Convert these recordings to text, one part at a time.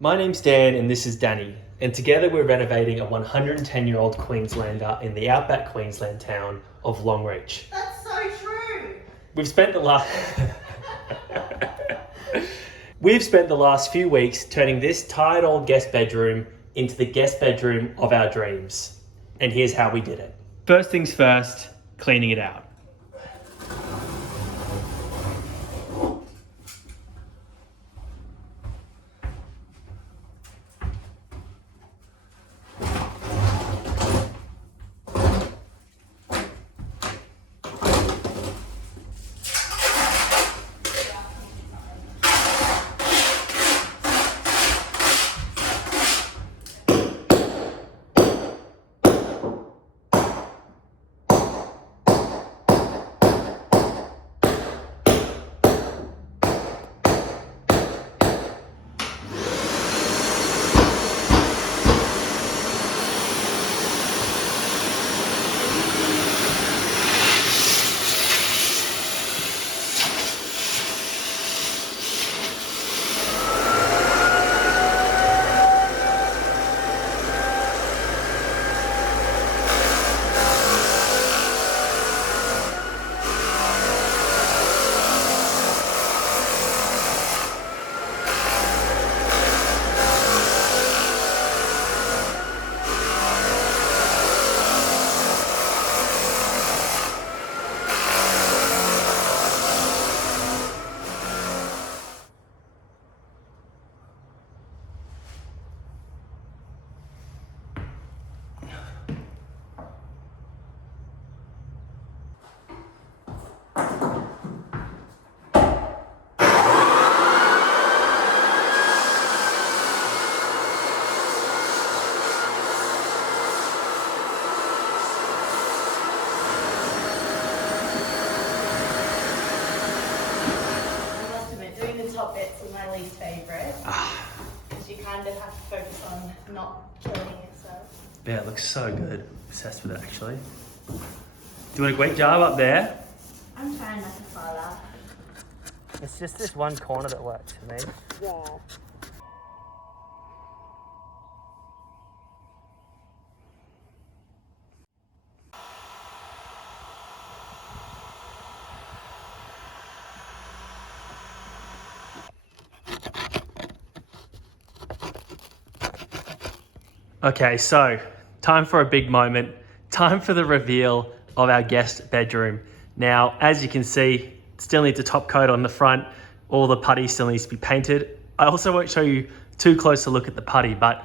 My name's Dan and this is Danny, and together we're renovating a 110-year-old Queenslander in the outback Queensland town of Longreach. That's so true. We've spent the last We've spent the last few weeks turning this tired old guest bedroom into the guest bedroom of our dreams. And here's how we did it. First things first, cleaning it out. Top bits are my least favourite because you kind of have to focus on not killing yourself. Yeah, it looks so good. Obsessed with it actually. Doing a great job up there. I'm trying not to fall off. It's just this one corner that works for me. Yeah. Okay, so time for a big moment. Time for the reveal of our guest bedroom. Now, as you can see, still needs a top coat on the front. All the putty still needs to be painted. I also won't show you too close a look at the putty, but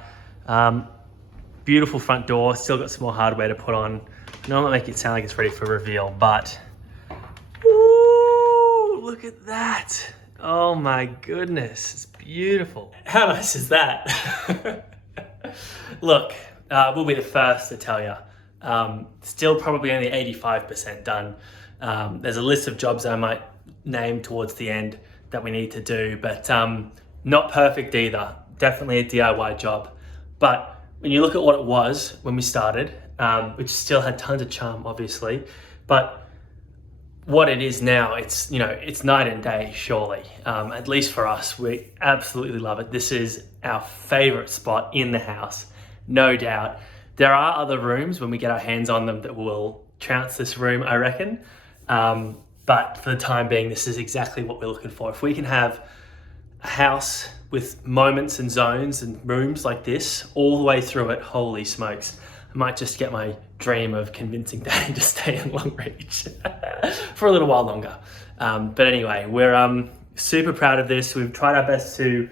beautiful front door. Still got some more hardware to put on. No, I'm not making it sound like it's ready for reveal, but ooh, look at that. Oh my goodness, it's beautiful. How nice is that? Look, we'll be the first to tell you. Still probably only 85% done. There's a list of jobs I might name towards the end that we need to do, but not perfect either. Definitely a DIY job. But when you look at what it was when we started, which still had tons of charm, obviously, but what it is now, it's night and day, surely. At least for us, we absolutely love it. This is our favorite spot in the house, no doubt. There are other rooms when we get our hands on them that will trounce this room, I reckon. But for the time being, this is exactly what we're looking for. If we can have a house with moments and zones and rooms like this all the way through it, holy smokes. I might just get my dream of convincing Danny to stay in Longreach for a little while longer. But anyway, we're super proud of this. We've tried our best to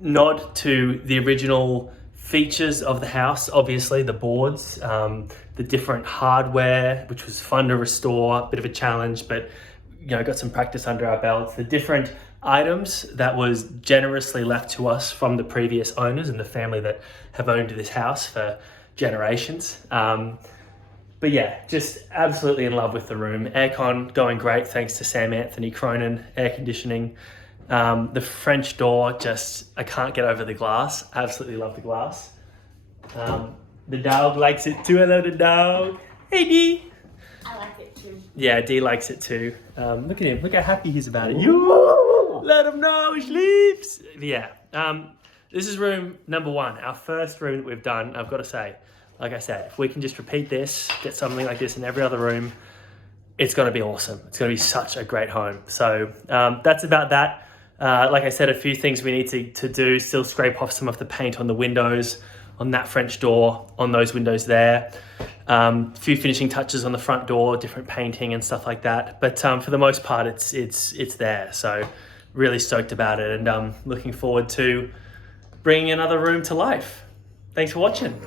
nod to the original features of the house, obviously the boards, the different hardware, which was fun to restore, a bit of a challenge, but got some practice under our belts. The different items that was generously left to us from the previous owners and the family that have owned this house for generations. But yeah, just absolutely in love with the room. Aircon going great thanks to Sam Anthony Cronin Air Conditioning. The French door, I can't get over the glass. Absolutely love the glass. The dog likes it too. Hello, the dog. Hey, Dee. I like it too. Yeah, Dee likes it too. Look at him. Look how happy he's about it. You let him know he sleeps. Yeah. this is room number 1, our first room that we've done. I've got to say, like I said, if we can just repeat this, get something like this in every other room, it's going to be awesome. It's going to be such a great home. So that's about that. Like I said, a few things we need to do, still scrape off some of the paint on the windows, on that French door, on those windows there. A few finishing touches on the front door, different painting and stuff like that. But for the most part, it's there. So really stoked about it, and looking forward to bringing another room to life. Thanks for watching.